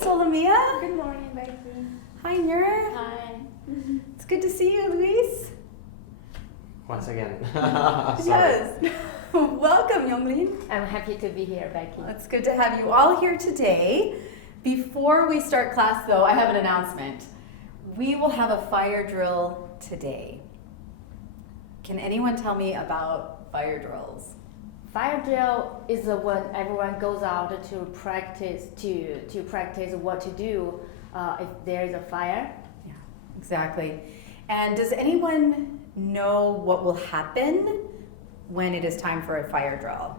Solomia. Good morning, Becky. Hi, Nur. Hi. It's good to see you, Luis. Once again. Yes. Welcome, Yonglin. I'm happy to be here, Becky. It's good to have you all here today. Before we start class, though, I have an announcement. We will have a fire drill today. Can anyone tell me about fire drills? Fire drill is when everyone goes out to practice what to do if there is a fire. Yeah, exactly. And does anyone know what will happen when it is time for a fire drill?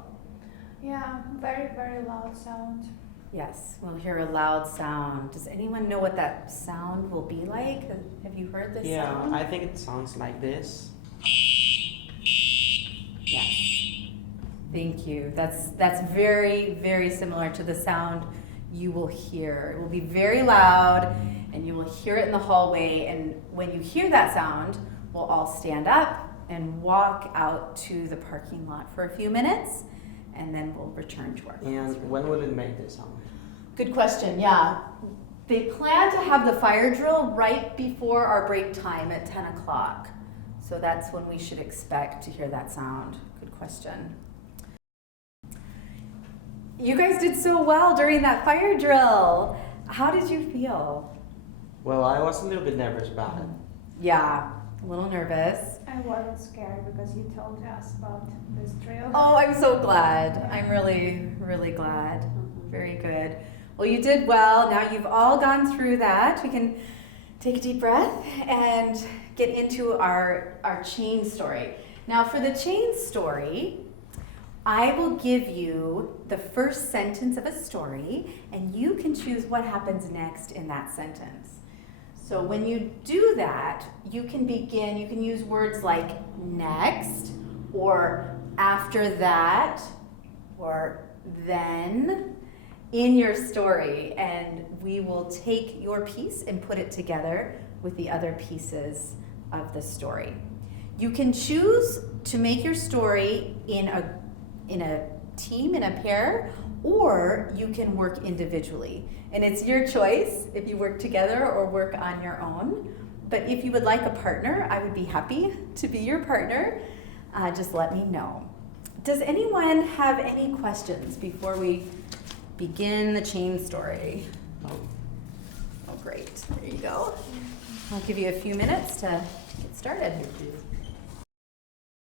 Yeah, very, very loud sound. Yes, we'll hear a loud sound. Does anyone know what that sound will be like? Have you heard this sound? I think it sounds like this. Yes. Thank you. That's very, very similar to the sound you will hear. It will be very loud and you will hear it in the hallway, and when you hear that sound, we'll all stand up and walk out to the parking lot for a few minutes, and then we'll return to our classroom. And when will it make this sound? Good question, yeah. They plan to have the fire drill right before our break time at 10 o'clock. So that's when we should expect to hear that sound. Good question. You guys did so well during that fire drill. How did you feel? Well, I was a little bit nervous about it. Yeah, a little nervous. I wasn't scared because you told us about this drill. Oh, I'm so glad. I'm really, really glad. Very good. Well, you did well. Now you've all gone through that. We can take a deep breath and get into our chain story. Now, for the chain story, I will give you the first sentence of a story, and you can choose what happens next in that sentence. So when you do that, you can begin, you can use words like next, or after that, or then in your story, and we will take your piece and put it together with the other pieces of the story. You can choose to make your story in a team, in a pair, or you can work individually. And it's your choice if you work together or work on your own. But if you would like a partner, I would be happy to be your partner. Just let me know. Does anyone have any questions before we begin the chain story? Oh, great. There you go. I'll give you a few minutes to get started.